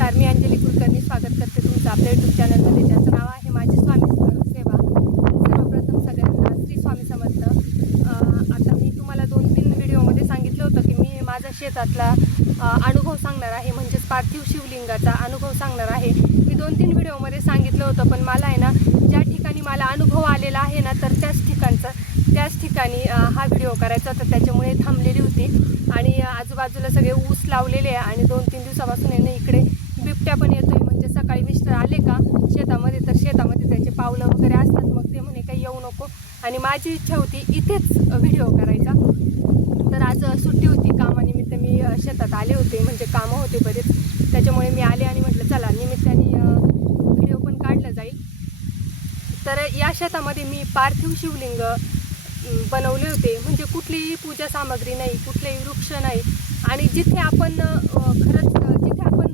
नमस्कार, मी अंजली कुलकर्णी स्वागत करते तुमचं आपल्या यूट्यूब चॅनलमध्ये, ज्याचं नाव आहे माझी स्वामी सेवा। सर्वप्रथम सगळ्यांना श्री स्वामी समर्थ। आता मी तुम्हाला 2-3 व्हिडिओमध्ये सांगितलं होतं की मी माझा शेतातला अनुभव सांगणार आहे, म्हणजेच पार्थिव शिवलिंगाचा अनुभव सांगणार आहे। मी 2-3 व्हिडिओमध्ये सांगितलं होतं, पण मला आहे ना ज्या ठिकाणी मला अनुभव आलेला आहे ना, तर त्याच ठिकाणी हा व्हिडिओ करायचा होता, त्याच्यामुळे थांबलेली होती। आणि आजूबाजूला सगळे ऊस लावलेले आहे आणि 2-3 दिवसापासून आहे ना इकडे बिबट्या पण येतोय। म्हणजे सकाळी मिस्टर आले का शेतामध्ये, तर शेतामध्ये त्याचे पावलं वगैरे असतात, मग ते म्हणे काही येऊ नको, आणि माझी इच्छा होती इथेच व्हिडिओ करायचा। तर आज सुट्टी होती, कामानिमित्त मी शेतात आले होते, म्हणजे कामं होते बरेच, त्याच्यामुळे मी आले आणि म्हटलं चला निमित्ताने व्हिडिओ पण काढला जाईल। तर या शेतामध्ये मी पार्थिव शिवलिंग बनवले होते, म्हणजे कुठलीही पूजा सामग्री नाही, कुठलेही वृक्ष नाही, आणि जिथे आपण खरंच जिथे आपण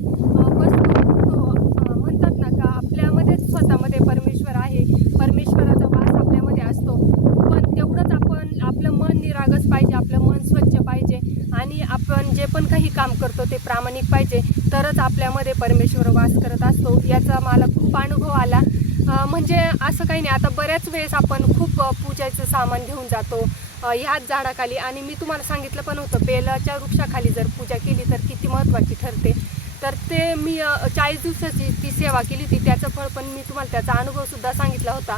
बसतो म्हणतात ना का आपल्यामध्येच स्वतःमध्ये परमेश्वर आहे, परमेश्वराचा वास आपल्यामध्ये असतो, पण तेवढंच आपण आपलं मन निरागस पाहिजे, आपलं मन स्वच्छ पाहिजे, आणि आपण जे पण काही काम करतो ते प्रामाणिक पाहिजे, तरच आपल्यामध्ये परमेश्वर वास करत असतो। याचा मला खूप अनुभव आला। म्हणजे असं काही नाही, आता बऱ्याच वेळेस आपण खूप पूजाचं सामान घेऊन जातो ह्याच झाडाखाली, आणि मी तुम्हाला सांगितलं पण होतं बेलाच्या वृक्षाखाली जर पूजा केली तर किती महत्त्वाची ठरते। तर ते मी 40 दिवसाची ती सेवा केली होती, त्याचं फळ पण मी तुम्हाला त्याचा अनुभवसुद्धा सांगितला होता।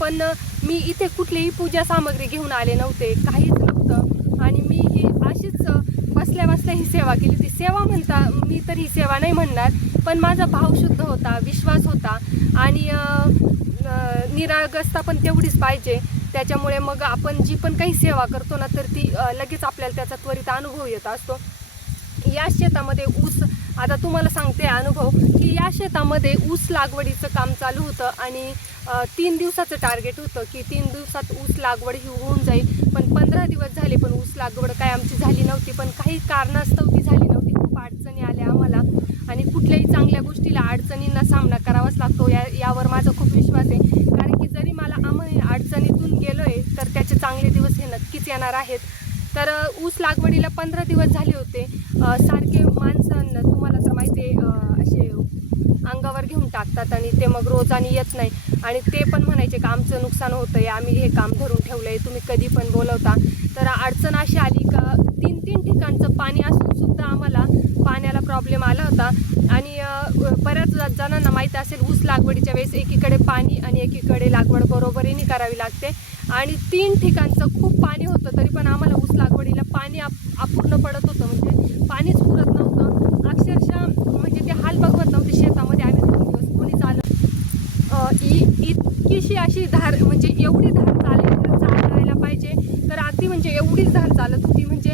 पण मी इथे कुठलीही पूजा सामग्री घेऊन आले नव्हते, काहीच नव्हतं, आणि मी ही अशीच बसल्या बसल्या ही सेवा केली होती। सेवा म्हणता मी तर ही सेवा नाही म्हणणार, पण माझा भाव शुद्ध होता, विश्वास होता, आणि निरागसता पण तेवढीच पाहिजे। त्याच्यामुळे मग आपण जी पण काही सेवा करतो ना, तर ती लगेच आपल्याला त्याचा त्वरित अनुभव येत असतो। या शेतामध्ये ऊस, आता तुम्हाला सांगते अनुभव की या शेतामध्ये ऊस लागवडीचं काम चालू होतं, आणि 3 दिवसाचं टार्गेट होतं की 3 दिवसात ऊस लागवड ही होऊन जाईल, पण 15 दिवस झाले पण ऊस लागवड काय आमची झाली नव्हती, पण काही कारणास्तव ती झाली नव्हती। खूप अडचणी आल्या आम्हाला, आणि कुठल्याही चांगल्या गोष्टीला अडचणींना सामना करावाच लागतो, यावर माझा खूप विश्वास आहे। कारण की जरी आम्ही अडचणीतून गेलो आहे, तर त्याचे चांगले दिवस हे नक्कीच येणार आहेत। तर ऊस लागवडीला 15 दिवस झाले होते। सारखे माणसं तुम्हाला तर माहिती आहे असे अंगावर घेऊन टाकतात, आणि ते मग रोजानी येत नाही, आणि ते पण म्हणायचे का आमचं नुकसान होतं आहे, आम्ही हे काम धरून ठेवलं आहे, तुम्ही कधी पण बोलवता। तर अडचण अशी आली का 3 ठिकाणचं पाणी असून सुद्धा आम्हाला पाण्याला प्रॉब्लेम आला होता। आणि बऱ्याच जणांना माहीत असेल, ऊस लागवडीच्या वेळेस एकीकडे पाणी आणि एकीकडे लागवड बरोबरीने करावी लागते, आणि 3 ठिकाणचं खूप पाणी होतं, तरी पण आम्हाला ऊस लागवडीला पाणी अपूर्ण पडत होतं, म्हणजे पाणीच पुरत नव्हतं अक्षरशः, म्हणजे ते हाल बघवत नव्हते शेतामध्ये। आम्ही 2 दिवस कोणी इतकीशी अशी धार, म्हणजे एवढी धार चालायला पाहिजे, तर अगदी म्हणजे एवढीच धार चालत होती, म्हणजे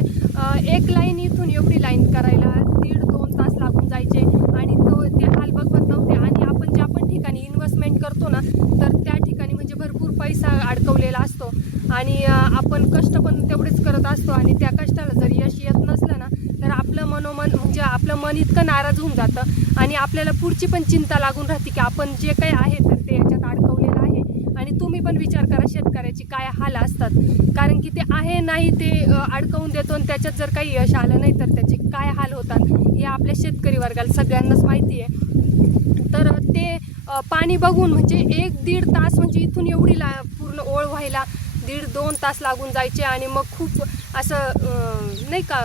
एक लाईन इथून एवढी लाईन करायला 1.5-2 तास लागून जायचे, आणि ते हाल बघवत नव्हते। आणि आपण ज्या पण ठिकाणी इन्व्हेस्टमेंट करतो ना, तर त्या ठिकाणी म्हणजे भरपूर पैसा अडकवलेला असतो, आणि आपण कष्ट पण तेवढेच करत असतो, आणि त्या कष्टाला जर यश येत नसलं ना, तर आपलं मनोमन म्हणजे आपलं मन इतकं नाराज होऊन जातं, आणि आपल्याला पुढची पण चिंता लागून राहते की आपण जे काही आहे तर ते याच्यात अडकवलेलं आहे। आणि तुम्ही पण विचार करा शेतकऱ्याची काय हाल असतात, कारण की ते आहे नाही ते अडकवून देतो, आणि त्याच्यात जर काही यश आलं नाही तर त्याचे काय हाल होतात हे आपल्या शेतकरी वर्गाला सगळ्यांनाच माहिती आहे। तर ते पाणी बघून म्हणजे 1-1.5 तास, म्हणजे इथून एवढी पूर्ण ओळ व्हायला 1.5-2 तास लागून जायचे, आणि मग खूप असं नाही का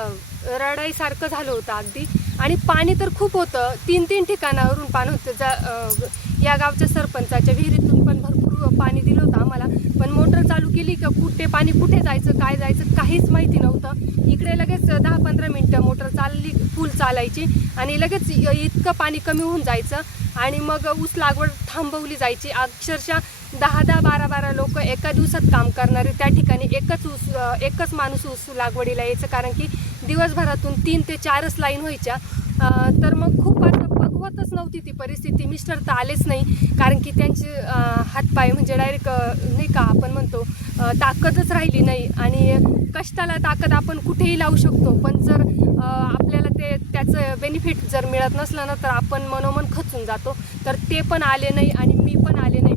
रडाईसारखं झालं होतं अगदी। आणि पाणी तर खूप होतं, 3 ठिकाणावरून पाणी होतं। या गावच्या सरपंचाच्या विहिरीतून पण भरपूर पाणी दिलं होतं आम्हाला, पण मोटर चालू केली का पाणी कुठे जायचं काय जायचं काहीच माहिती नव्हतं। इकडे लगेच 10-15 मिनटं मोटर चालली, फुल चालायची, आणि लगेच इतकं पाणी कमी होऊन जायचं, आणि मग ऊस लागवड थांबवली जायची। अक्षरशः 10-10, 12-12 लोक एका दिवसात काम करणारे त्या ठिकाणी एकच माणूस ऊस लागवडीला यायचं, कारण की दिवसभरातून 3 ते 4च लाईन व्हायच्या। तर मग खूप आता बघवतच नव्हती ती परिस्थिती। मिस्टर तर आलेच नाही, कारण की त्यांचे हातपाय म्हणजे डायरेक्ट नाही का आपण म्हणतो ताकदच राहिली नाही, आणि कष्टाला ताकद आपण कुठेही लावू शकतो, पण जर आपल्याला त्याचं बेनिफिट जर मिळत नसलं ना, तर आपण मनोमन खचून जातो। तर ते पण आले नाही, आणि मी पण आले नाही।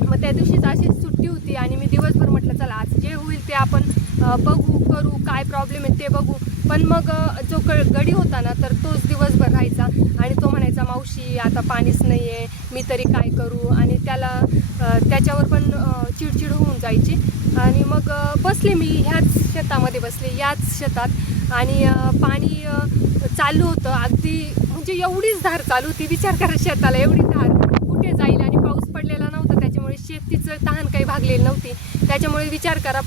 मग त्या दिवशीच अशीच सुट्टी होती, आणि मी दिवसभर म्हटलं चला आज जे होईल ते आपण बघू करू, काय प्रॉब्लेम आहे ते बघू। पण मग जो गडी होता ना, तर तोच दिवसभर राहायचा, आणि मावशी आता पाणीच नाही आहे, मी तरी काय करू, आणि त्याच्यावर पण चिडचिड होऊन जायची. आणि मग बसले मी ह्याच शेतामध्ये बसले, याच शेतात, आणि पाणी चालू होतं अगदी, म्हणजे एवढीच धार चालू होती. विचार करा, शेताला एवढी धार कुठे जाईल, आणि पाऊस पडलेला नव्हता, त्याच्यामुळे शेतीचं तहान काही भागलेली नव्हती. त्याच्यामुळे विचार करा,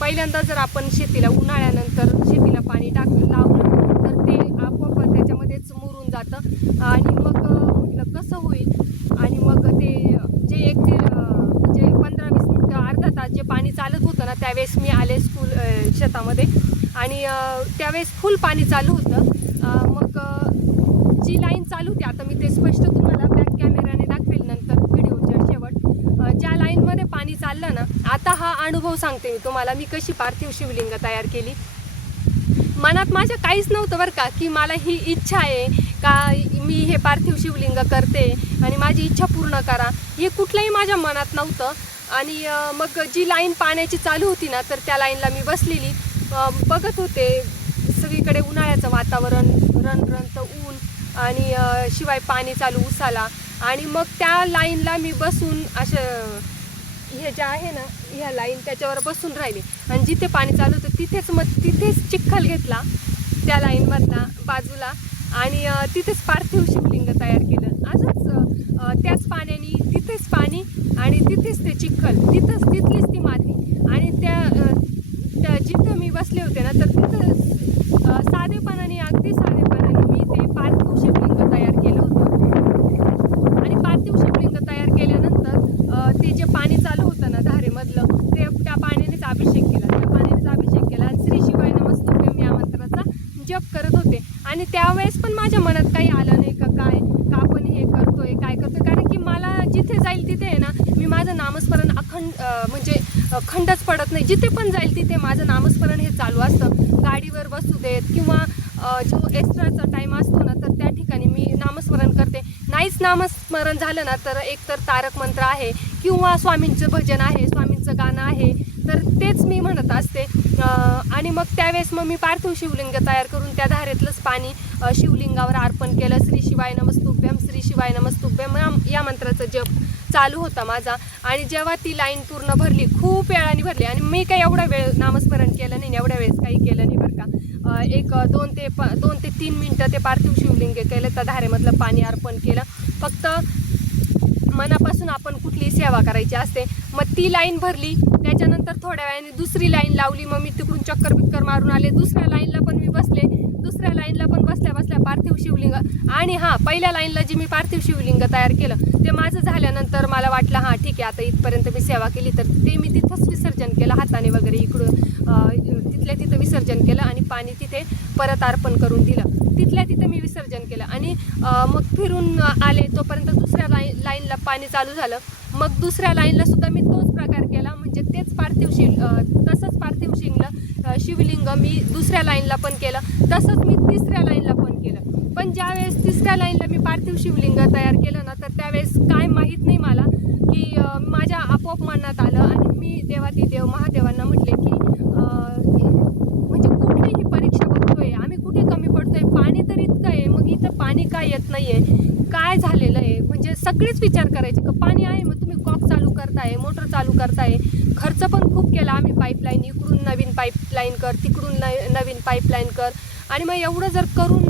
पहिल्यांदा जर आपण शेतीला उन्हाळ्यानंतर शेतीला पाणी लावलं तर ते आपोआप त्याच्यामध्येच मुरून जातं. आणि मग म्हटलं कसं होईल, आणि मग ते जे एक ते म्हणजे 15-20 मिनटं अर्धा तास जे पाणी चालत होतं ना, त्यावेळेस मी आले शेतामध्ये, आणि त्यावेळेस फुल पाणी चालू होतं. मग जी लाईन चालू होती, आता मी ते स्पष्ट तुम्हाला बॅक कॅमेराने दाखवेल नंतर व्हिडिओच्या शेवट, ज्या लाईनमध्ये पाणी चाललं ना, आता हा अनुभव सांगते मी तुम्हाला, मी कशी पार्थिव शिवलिंग तयार केली. मनात माझ्या काहीच नव्हतं बरं का, की मला ही इच्छा आहे का मी हे पार्थिव शिवलिंग करते आणि माझी इच्छा पूर्ण करा, हे कुठलंही माझ्या मनात नव्हतं. आणि मग जी लाईन पाण्याची चालू होती ना, तर त्या लाईनला मी बसलेली बघत होते. सगळीकडे उन्हाळ्याचं वातावरण, रणरणतं ऊन, आणि शिवाय पाणी चालू उसाला. आणि मग त्या लाईनला मी बसून असं, हे जे आहे ना ह्या लाईन, त्याच्यावर बसून राहिले, आणि जिथे पाणी चालू होतं तिथेच चिखल घेतला त्या लाईनमधला बाजूला, आणि तिथेच पार्थिव शिवलिंग तयार केलं. असंच त्याच पाण्याने, तिथेच पाणी आणि तिथेच ते चिखल, तिथलीच ती माती, आणि त्या जिथं मी बसले होते ना, तर तिथं साधेपणाने, अगदी साधेपणाने मी ते पार्थिव शिवलिंग तयार केलं होतं. आणि पार्थिव शिवलिंग तयार केल्यानंतर ते जे पाणी चालू होतं ना धारेमधलं, त्या पाण्यानेच अभिषेक केला, आणि श्री शिवाय नमस्तुभ्यम या मंत्राचा जप करत होते. आणि त्यावेळेस पण माझ्या मनात काही आलं नाही का आपण हे करतोय, काय करतोय, कारण की मला जिथे जाईल तिथे आहे ना, मी माझं नामस्मरण म्हणजे खंडच पडत नाही. जिथे पण जाईल तिथे माझं नामस्मरण हे चालू असतं. गाडीवर बसू देत किंवा जो एक्स्ट्राचा टाईम असतो ना, तर त्या ठिकाणी मी नामस्मरण करते. नाहीच नामस्मरण झालं ना, तर एकतर तारक मंत्र आहे किंवा स्वामींचं भजन आहे, स्वामींचं गाणं आहे, तर तेच मी म्हणत असते. आणि मग त्यावेळेस मी पार्थिव शिवलिंग तयार करून त्या धारेतलंच पाणी शिवलिंगावर अर्पण केलं. श्री शिवाय नमस्तुभ्यम, श्री शिवाय नमस्तुभ्यम या मंत्राचा जप चालू होता माझा. आणि जेव्हा ती लाईन पूर्ण भरली, खूप वेळाने भरली, आणि मी काही एवढा वेळ नामस्मरण केलं नाही, एवढ्या वेळेस काही केलं नाही बरं का. एक 2 ते 3 मिनटं ते पार्थिव शिवलिंग केलं, त्या धारेमधलं पाणी अर्पण केलं. फक्त मनापासून आपण कुठली सेवा करायची असते. मग ती लाईन भरली, त्याच्यानंतर थोड्या वेळाने दुसरी लाईन लावली. मग मी तिकडून चक्कर मारून आले, दुसऱ्या लाईनला पण मी बसले, दुसऱ्या लाईनला पण बसल्या पार्थिव शिवलिंग. आणि पहिल्या लाईनला जी मी पार्थिव शिवलिंग तयार केलं, ते माझं झाल्यानंतर मला वाटलं ठीक आहे, आता इथपर्यंत मी सेवा केली, तर ते मी तिथंच विसर्जन केलं, हाताने वगैरे इकडून तिथल्या तिथं विसर्जन केलं, आणि पाणी तिथे परत अर्पण करून दिलं. तिथल्या तिथं मी विसर्जन केलं, आणि मग फिरून आले, तोपर्यंत दुसऱ्या लाईनला पाणी चालू झालं. मग दुसऱ्या लाईनला सुद्धा मी तोच प्रकार केला, म्हणजे तसंच पार्थिव शिवलिंग मी दुसऱ्या लाईनला पण केलं, तसंच मी तिसऱ्या लाईनला पण केलं. पण ज्यावेळेस तिसऱ्या लाईनला मी पार्थिव शिवलिंग तयार केलं ना, तर त्यावेळेस काय माहीत नाही मला, की माझ्या आपोआप मनात आलं, आणि मी देवादिदेव महादेवांना म्हटले की म्हणजे कुठली ही परीक्षा बघतोय, आम्ही कुठे कमी पडतोय, पाणी तर इतकं आहे, मग इथं पाणी काय येत नाहीये, काय झालेलं आहे. म्हणजे सगळेच विचार करायचे का पाणी आहे, मग तुम्ही कॉक चालू करताय, मोटर चालू करताय, खर्च पण खूप केला आम्ही, पाईपलाईन इकडून नवीन पाईपलाईन कर, तिकडून नवीन पाईपलाईन कर. आणि मग एवढं जर करून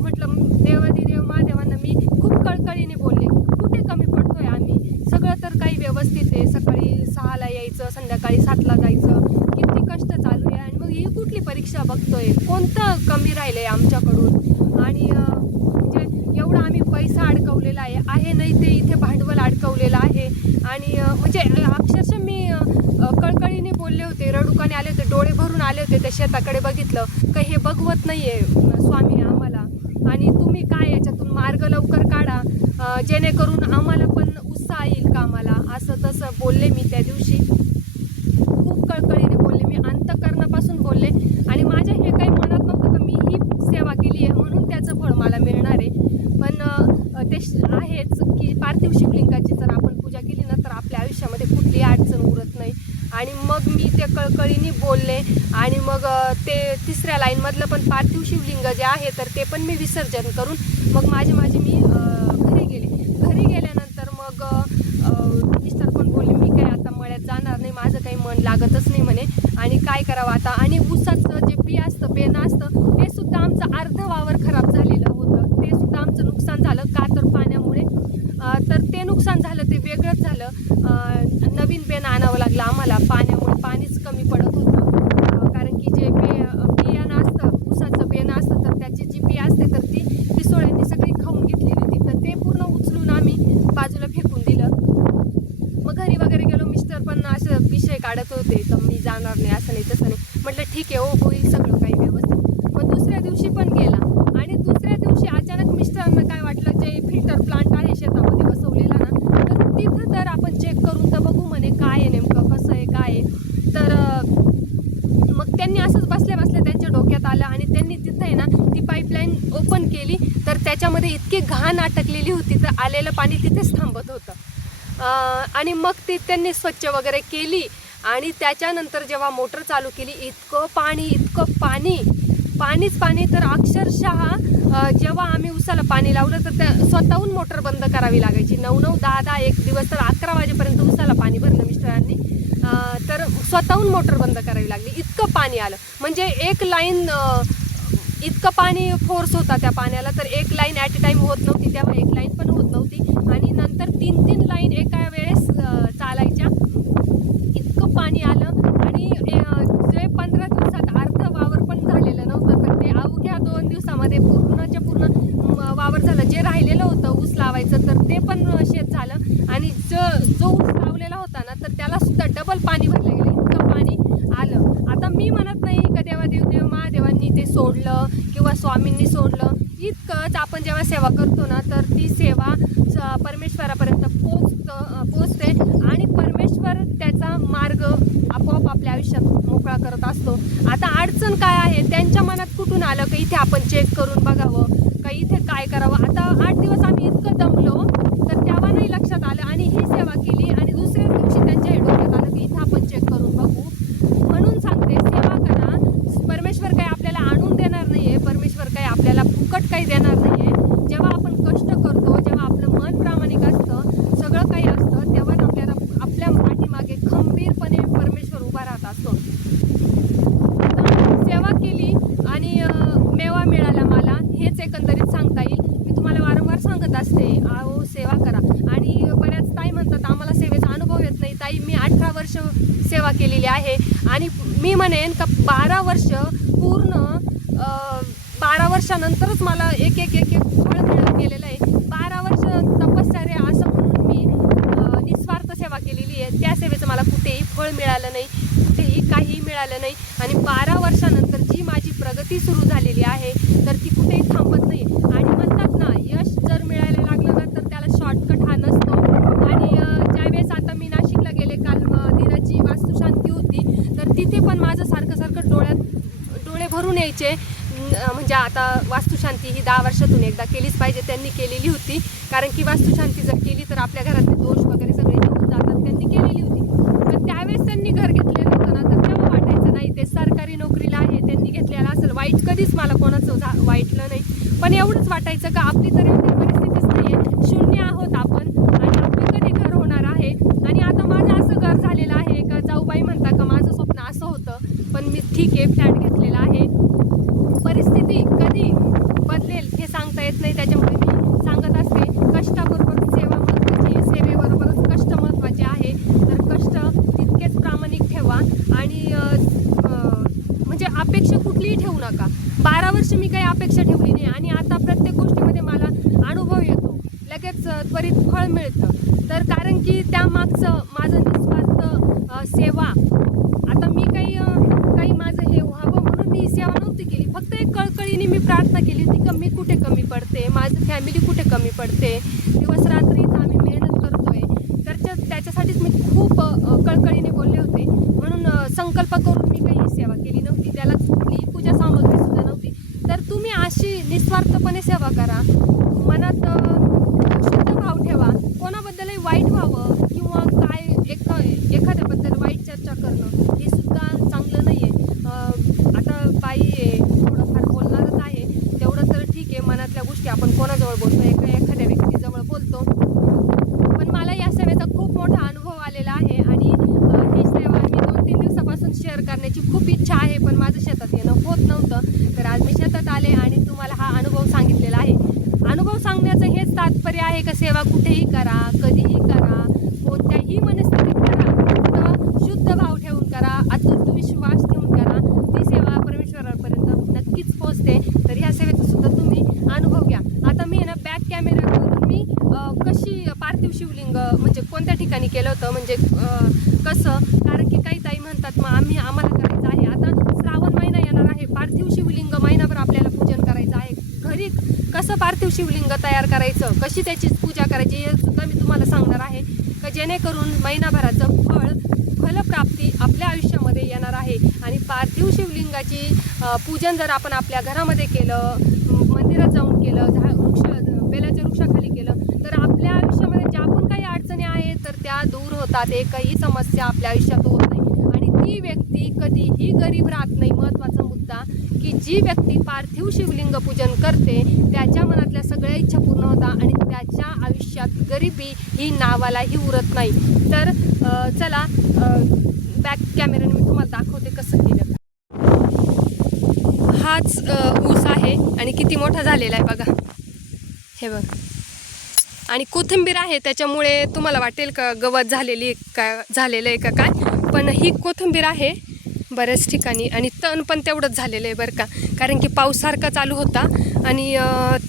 म्हटलं, देवादिदेव महादेवांना मी खूप कळकळीने बोलले, कुठे कमी पडतोय आम्ही, सगळं तर काही व्यवस्थित आहे, सकाळी 6ला यायचं, संध्याकाळी 7ला जायचं, किती कष्ट चालू आहे, आणि मग ही कुठली परीक्षा बघतोय, कोणतं कमी राहिलं आहे आमच्याकडून. आणि म्हणजे एवढा आम्ही पैसा अडकवलेला आहे नाही, ते इथे भांडवल अडकवलेलं आहे. आणि म्हणजे अक्षरशः मी कळकळीने बोलले होते, रडुकाने आले होते, डोळे भरून आले होते, त्या शेताकडे बघितलं का हे बघवत नाही आहे स्वामी आम्हाला, आणि तुम्ही काय याच्यातून मार्ग लवकर काढा, जेणेकरून आम्हाला पण उत्साह येईल कामाला, असं तसं बोलले मी त्या दिवशी. खूप कळकळीने बोलले मी, अंतःकरणापासून बोलले, आणि माझ्या हे काही मनात नव्हतं का मी ही सेवा केली आहे म्हणून त्याचं फळ मला मिळणार आहे. पण ते आहेच की पार्थिव शिवलिंगाची जर आपण पूजा केली ना, तर आपल्या आयुष्यामध्ये कुठलीही अडचण उरत नाही. आणि मग मी ते कळकळीने बोलले आणि मग ते तिसऱ्या लाईनमधलं पण पार्थिव शिवलिंग जे आहे तर ते पण मी विसर्जन करून मग माझे मी घरी गेले. घरी गेल्यानंतर मग मिस्टर पण बोलले मी काय आता मळ्यात जाणार नाही, माझं काही मन लागतच नाही म्हणे आणि काय करावं आता. आणि ऊसाचं जे बेन असतं ते सुद्धा आमचं अर्ध वावर खराब झालेलं होतं, ते सुद्धा आमचं नुकसान झालं का तर पाण्यामुळे. तर ते नुकसान झालं ते वेगळंच झालं. नवीन बेन आणावं लागलं आम्हाला पाण्यामुळे, पाणीच कमी पडत होतं. कारण की जे बियाणं असतं ऊसाचं बेन असतं तर त्याची जी बी असते तर ती पिसोळ्यांनी सगळी खाऊन घेतलेली होती, तर ते पूर्ण उचलून आम्ही बाजूला फेकून दिलं. मग घरी वगैरे गेलो, मिस्टर पण असं विषय काढत होते तर मी जाणार नाही, असं नाही तसं नाही. म्हटलं ठीक आहे, होईल सगळं काही व्यवस्थित. मग दुसऱ्या दिवशी पण गेला आणि दुसऱ्या दिवशी अचानक मिस्टरांना काय वाटलं, जे फिल्टर प्लांट आहे शेतामध्ये बसवलेला ना, तर तिथं तर आपण चेक करून तर बघू म्हणे काय आहे नेमकं, कसं आहे काय आहे. तर मग त्यांनी असंच बसल्या त्यांच्या डोक्यात आलं आणि त्यांनी तिथं आहे ना ती पाईपलाईन ओपन केली, तर त्याच्यामध्ये इतकी घाण अटकलेली होती तर आलेलं पाणी तिथेच थांबत होतं. आणि मग ती त्यांनी स्वच्छ वगैरे केली आणि त्याच्यानंतर जेव्हा मोटर चालू केली इतकं पाणी तर अक्षरशः जेव्हा आम्ही उसाला पाणी लावलं तर त्या स्वतःहून मोटर बंद करावी लागायची. 9-9, 10-10 एक दिवस तर 11 वाजेपर्यंत उसाला पाणी भरलं मिस्टरांनी, तर स्वतःहून मोटर बंद करावी लागली, इतकं पाणी आलं. म्हणजे एक लाईन इतकं पाणी फोर्स होता त्या पाण्याला, तर एक लाईन ॲट अ टाईम होत नव्हती, तेव्हा एक लाईन पण होत नव्हती आणि नंतर 3-3 लाईन एका वेळेस चालायच्या, इतकं पाणी आलं. आणि जे 15 दिवसात अर्ध वावर पण झालेलं नव्हतं, तर ते अवघ्या 2 दिवसामध्ये पूर्णच्या पूर्ण वावर झालं. जे राहिलेलं होतं ऊस लावायचं तर ते पण शेत झालं आणि जो ऊस लावलेला होता ना तर त्याला सुद्धा डबल पाणी भरलं गेलं, इतकं पाणी आलं. आता मी म्हणत नाही का देव महादेवांनी ते सोडलं किंवा स्वामींनी सोडलं, इतकंच आपण जेव्हा सेवा करतो ना तर ती सेवा परमेश्वरापर्यंत पोचते आणि परमेश्वर त्याचा मार्ग आपोआप आपल्या आयुष्यात मोकळा करत असतो. आता अडचण काय आहे, त्यांच्या मनात कुठून आलं की इथे आपण चेक करून बघावं का इथे काय करावं. आता 8 दिवस आम्ही इतकं दमलो तर तेव्हा नाही लक्षात आलं आणि ही सेवा केली आणि दुसऱ्या दिवशी त्यांच्या डोक्यात आलं की इथं आपण चेक करून बघू. म्हणून सांगते, सेवा करा. परमेश्वर काही आपल्याला आणून देणार नाही आहे, परमेश्वर काही आपल्याला फुकट काही देणार नाही आहे. जेव्हा आपण कष्ट करतो, जेव्हा आपलं मन प्रामाणिक असतं, सगळं काही असतं, तेव्हा आपल्या पाठीमागे खंबीरपणे परमेश्वर उभा राहत असतो. सेवा केली आणि मेवा मिळाला मला, हेच एकंदरीत सांगता येईल. मी तुम्हाला वारंवार सांगत असते, आओ सेवा करा. आणि बऱ्याच ताई म्हणतात आम्हाला सेवेचा अनुभव येत नाही. ताई, मी 18 वर्ष सेवा केलेली आहे आणि मी म्हणेन का 12 वर्ष पूर्ण 12 वर्षानंतरच मला एक फळ मिळत गेलेलं आहे. 12 वर्ष तपश्चर्या असं म्हणून मी निस्वार्थ सेवा केलेली आहे. त्या सेवेचं मला कुठेही फळ मिळालं नाही, कुठेही काहीही मिळालं नाही. आणि 12 वर्षानंतर जी माझी प्रगती सुरू झालेली आहे तर ती कुठेही थांबत नाही. आणि म्हणतात ना, यश जर मिळायला लागलं ना तर त्याला शॉर्टकट हा नसतो. आणि ज्यावेळेस आता मी नाशिकला गेले, काल दिराची वास्तुशांती होती, तर तिथे पण माझं सारखं डोळे भरून यायचे. म्हणजे आता वास्तुशांती ही 10 वर्षातून एकदा केलीच पाहिजे, त्यांनी केलेली होती. कारण की वास्तुशांती जर केली तर आपल्या घरातले दोष वगैरे सगळे निघून जातात, त्यांनी केलेली होती. तर त्यावेळेस त्यांनी घर घेतलेलं होतं ना तर तेव्हा वाटायचं नाही ते सरकारी नोकरीला आहे, त्यांनी घेतलेलं असेल. वाईट कधीच मला कोणाचं वाईटलं नाही, पण एवढंच वाटायचं का आपली तर एवढी परिस्थितीच नाही आहे, शून्य आहोत आपण आणि आपलं कधी घर होणार आहे. आणि आता माझं असं घर झालेलं आहे का जाऊबाई म्हणता का माझं स्वप्न असं होतं, पण मी ठीक आहे फ्लॅट घेतलेला आहे. परिस्थिती कधी बदलेल हे सांगता येत नाही, त्याच्यामुळे मी सांगत असते कष्टाबरोबर सेवा महत्त्वाची, सेवेबरोबरच कष्ट महत्त्वाचे आहे. तर कष्ट तितकेच प्रामाणिक ठेवा आणि म्हणजे अपेक्षा कुठलीही ठेवू नका. 12 वर्ष मी काही अपेक्षा ठेवली नाही आणि आता प्रत्येक गोष्टीमध्ये मला अनुभव येतो, लगेच त्वरित फळ मिळतं. तर कारण की त्यामागचं माझं निस्वार्थ सेवा. आता मी काही माझं हे व्हावं म्हणून मी सेवा नव्हती केली, फक्त एक कळकळीने मी प्रार्थना केली होती की मी कुठे कमी पडते, माझं फॅमिली कुठे कमी पडते, दिवस रात्री इथं आम्ही मेहनत करतोय. तर त्याच्यासाठीच मी खूप कळकळीने बोलले होते. म्हणून संकल्प करून मी काही सेवा केली नव्हती, त्याला कुठलीही पूजा सामग्री सुद्धा नव्हती. तर तुम्ही अशी निस्वार्थपणे सेवा करा, मनात शुद्ध भाव ठेवा. कोणाबद्दलही वाईट व्हावं किंवा काय एखाद्याबद्दल वाईट चर्चा करणं हे सुद्धा आपण कोणाजवळ बोलतो, एखाद्या व्यक्तीजवळ बोलतो. पण मला या सेवेचा खूप मोठा अनुभव आलेला आहे आणि ही सेवा मी 2-3 दिवसापासून शेअर करण्याची खूप इच्छा आहे, पण माझं शेतात येणं होत नव्हतं. तर आज मी शेतात आले आणि तुम्हाला हा अनुभव सांगितलेला आहे. अनुभव सांगण्याचं हेच तात्पर्य आहे का सेवा कुठेही करा, कधीही करा, कोणत्याही मनस्थितीत करा, फक्त शुद्ध भाव ठेवून करा, अतूट विश्वास ठेवून करा. ती सेवा परमेश्वरापर्यंत नक्कीच पोहोचते. तर ह्या सेवेचा सुद्धा तुम्ही अनुभव घ्या. आता मी ना बॅक कॅमेरा करून मी कशी पार्थिव शिवलिंग म्हणजे कोणत्या ठिकाणी केलं होतं, म्हणजे कसं, कारण की काही ताई म्हणतात मग आम्हाला करायचं आहे. आता श्रावण महिना येणार आहे, पार्थिव शिवलिंग महिनाभर आपल्याला पूजन करायचं आहे. घरी कसं पार्थिव शिवलिंग तयार करायचं, कशी त्याची पूजा करायची हे सुद्धा मी तुम्हाला सांगणार आहे, का जेणेकरून महिनाभराचं फलप्राप्ती आपल्या आयुष्यामध्ये येणार आहे. आणि पार्थिव शिवलिंगाची पूजन जर आपण आपल्या घरामध्ये केलं, मंदिरात जाऊन केलं, बेलाच्या वृक्षाखाली केलं, तर आपल्या आयुष्यामध्ये ज्या पण काही अडचणी आहेत तर त्या दूर होतात. एकही समस्या आपल्या आयुष्यात होत नाही आणि ती व्यक्ती कधीही गरीब राहत नाही. महत्त्वाचा मुद्दा की जी व्यक्ती पार्थिव शिवलिंग पूजन करते त्याच्या मनातल्या सगळ्या इच्छा पूर्ण होतात आणि त्याच्या आयुष्यात गरिबी ही नावालाही उरत नाही. तर चला बॅक कॅमेऱ्याने मी तुम्हाला दाखवते कसं केलं. हाच ऊस आहे आणि किती मोठा झालेला आहे बघा, हे बघ. आणि कोथिंबीर आहे, त्याच्यामुळे तुम्हाला वाटेल का गवत झालेलं आहे का काय, पण ही कोथिंबीर आहे बऱ्याच ठिकाणी. आणि तण पण तेवढंच झालेलं आहे बरं का, कारण की पाऊस सारखा चालू होता आणि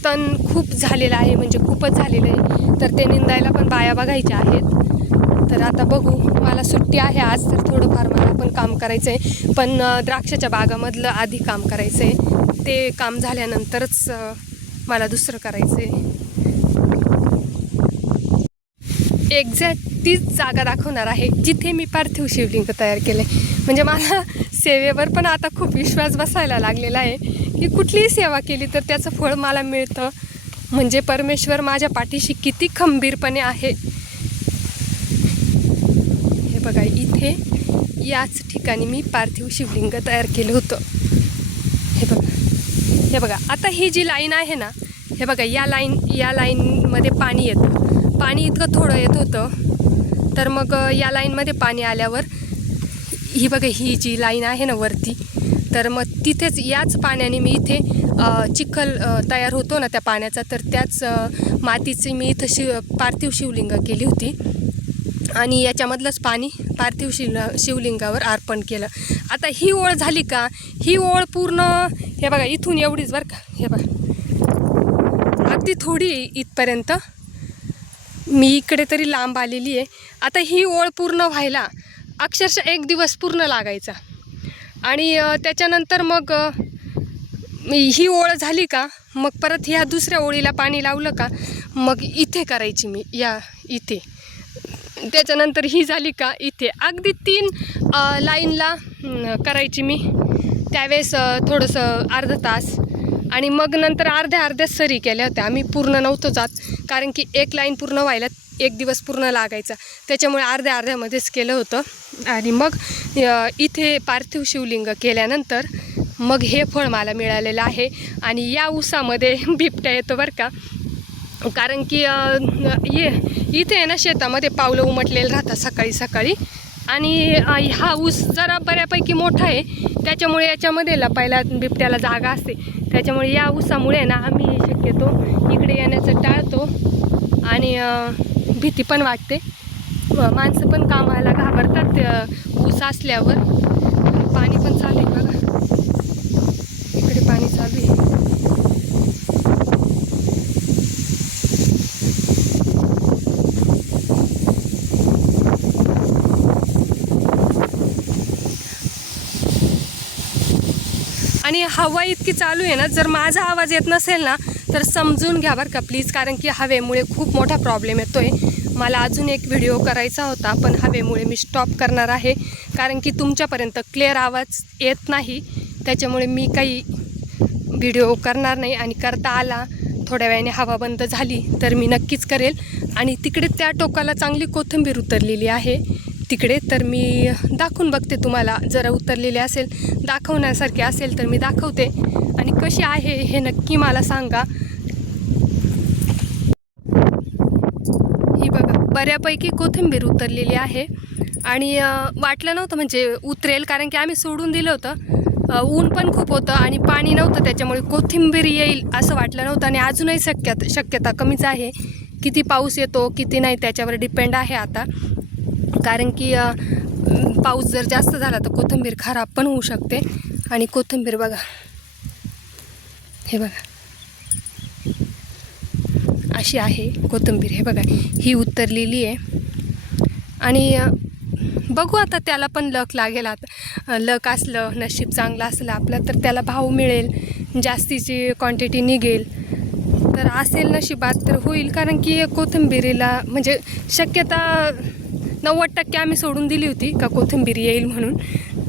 तण खूप झालेलं आहे, म्हणजे खूपच झालेलं आहे. तर ते निंदायला पण बाया बघायच्या आहेत. तर आता बघू, मला सुट्टी आहे आज, तर थोडंफार मला पण काम करायचं आहे. पण द्राक्षाच्या बागामधलं आधी काम करायचं आहे, ते काम झाल्यानंतरच मला दुसरं करायचं आहे. एक्झॅक्ट तीच जागा दाखवणार आहे जिथे मी पार्थिव शिवलिंग तयार केलं आहे. म्हणजे मला सेवेवर पण आता खूप विश्वास बसायला लागलेला आहे की कुठलीही सेवा केली तर त्याचं फळ मला मिळतं. म्हणजे परमेश्वर माझ्या पाठीशी किती खंबीरपणे आहे. हे बघा, इथे याच ठिकाणी मी पार्थिव शिवलिंग तयार केलं होतं. हे बघा आता ही जी लाईन आहे ना, हे बघा, या लाईनमध्ये पाणी येतं. पाणी इतकं थोडं येत होतं, तर मग या लाईनमध्ये पाणी आल्यावर ही बघा, ही जी लाईन आहे ना वरती, तर मग तिथेच याच पाण्याने मी इथे चिखल तयार होतो ना त्या पाण्याचा, तर त्याच मातीची मी इथं पार्थिव शिवलिंग केली होती आणि याच्यामधलंच पाणी पार्थिव शिवलिंगावर अर्पण केलं. आता ही ओळ झाली का, ही ओळ पूर्ण, हे बघा इथून एवढीच बरं का, हे बघा अगदी थोडी इथपर्यंत, मी इकडे तरी लांब आलेली आहे. आता ही ओळ पूर्ण व्हायला अक्षरशः 1 दिवस पूर्ण लागायचा. आणि त्याच्यानंतर मग ही ओळ झाली का, मग परत ह्या दुसऱ्या ओळीला पाणी लावलं का, मग इथे करायची मी, या इथे. त्याच्यानंतर ही झाली का, इथे अगदी 3 लाईनला करायची मी. त्यावेळेस थोडंसं अर्धा तास, आणि मग नंतर अर्ध्या सरी केल्या होत्या. आम्ही पूर्ण नव्हतो जात, कारण की एक लाईन पूर्ण व्हायला 1 दिवस पूर्ण लागायचा, त्याच्यामुळे अर्ध्यामध्येच केलं होतं. आणि मग इथे पार्थिव शिवलिंग केल्यानंतर मग हे फळ मला मिळालेलं आहे. आणि या ऊसामध्ये बिबट्या येतो बरं का, कारण की इथे आहे ना शेतामध्ये पावलं उमटलेलं राहतात सकाळी सकाळी. आणि हा ऊस जरा बऱ्यापैकी मोठा आहे, त्याच्यामुळे याच्यामध्ये लपायला बिबट्याला जागा असते. त्याच्यामुळे या ऊसामुळे ना आम्ही शक्यतो इकडे येण्याचं टाळतो. आणि भीती पण वाटते, माणसं पण कामाला घाबरतात ऊस असल्यावर. पाणी पण चालू आहे बघा, इकडे पाणी चालू आहे. आणि हवा इतकी चालू आहे ना, जर माझा आवाज येत नसेल ना तर समजून घ्या बरं का प्लीज, कारण की हवेमुळे खूप मोठा प्रॉब्लेम येतो आहे. मला अजून एक व्हिडिओ करायचा होता, पण हवेमुळे मी स्टॉप करणार आहे, कारण की तुमच्यापर्यंत क्लिअर आवाज येत नाही. त्याच्यामुळे मी काही व्हिडिओ करणार नाही. आणि करता आला, थोड्या वेळाने हवा बंद झाली तर मी नक्कीच करेल. आणि तिकडे त्या टोकाला चांगली कोथिंबीर उतरलेली आहे तिकडे, तर मी दाखवून बघते तुम्हाला. जरा उतरलेले असेल, दाखवण्यासारखे असेल तर मी दाखवते. आणि कशी आहे हे नक्की मला सांगा. बऱ्यापैकी कोथिंबीर उतरलेली आहे आणि वाटलं नव्हतं म्हणजे उतरेल, कारण की आम्ही सोडून दिलं होतं. ऊन पण खूप होतं आणि पाणी नव्हतं, त्याच्यामुळे कोथिंबीर येईल असं वाटलं नव्हतं. आणि अजूनही शक्यता कमीच आहे. किती पाऊस येतो किती नाही त्याच्यावर डिपेंड आहे आता, कारण की पाऊस जर जास्त झाला तर कोथिंबीर खराब पण होऊ शकते. आणि कोथिंबीर बघा, हे बघा अशी आहे कोथिंबीर. हे बघा ही उतरलेली आहे आणि बघू आता त्याला पण लक लागेल. आता लक असलं, नशीब चांगलं असलं आपलं तर त्याला भाव मिळेल, जास्तीची क्वांटिटी निघेल. तर असेल नशिबात तर होईल, कारण की कोथिंबीरीला म्हणजे शक्यता 90% आम्ही सोडून दिली होती का कोथिंबीर येईल म्हणून.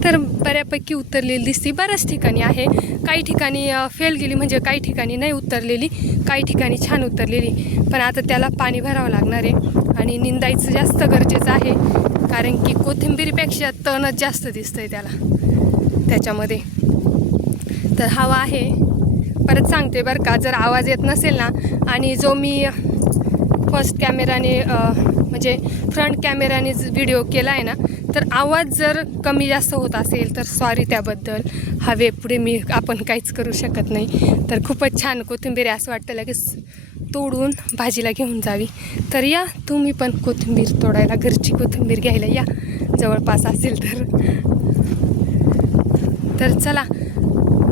तर बऱ्यापैकी उतरलेली दिसते. बऱ्याच ठिकाणी आहे, काही ठिकाणी फेल गेली, म्हणजे काही ठिकाणी नाही उतरलेली, काही ठिकाणी छान उतरलेली. पण आता त्याला पाणी भरावं लागणार आहे आणि निंदायचं जास्त गरजेचं आहे, कारण की कोथिंबीरीपेक्षा तणच जास्त दिसतंय त्याच्यामध्ये. तर हवा आहे. परत सांगते बरं का, जर आवाज येत नसेल ना, आणि जो मी फर्स्ट कॅमेराने म्हणजे फ्रंट कॅमेराने व्हिडिओ केला आहे ना, तर आवाज जर कमी जास्त होत असेल तर सॉरी त्याबद्दल. हवेपुढे आपण काहीच करू शकत नाही. तर खूपच छान कोथिंबीर आहे, असं वाटतं लगेच तोडून भाजीला घेऊन जावी. तर या तुम्ही पण कोथिंबीर तोडायला, घरची कोथिंबीर घ्यायला या, जवळपास असेल तर चला.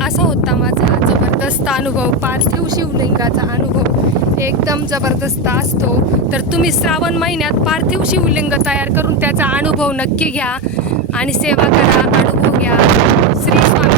असा होता माझा जबरदस्त अनुभव, पार्थिव शिवलिंगाचा अनुभव एकदम जबरदस्त असतो. तर तुम्ही श्रावण महिन्यात पार्थिव शिवलिंग तयार करून त्याचा अनुभव नक्की घ्या आणि सेवा करा, अनुभव घ्या. श्री स्वामी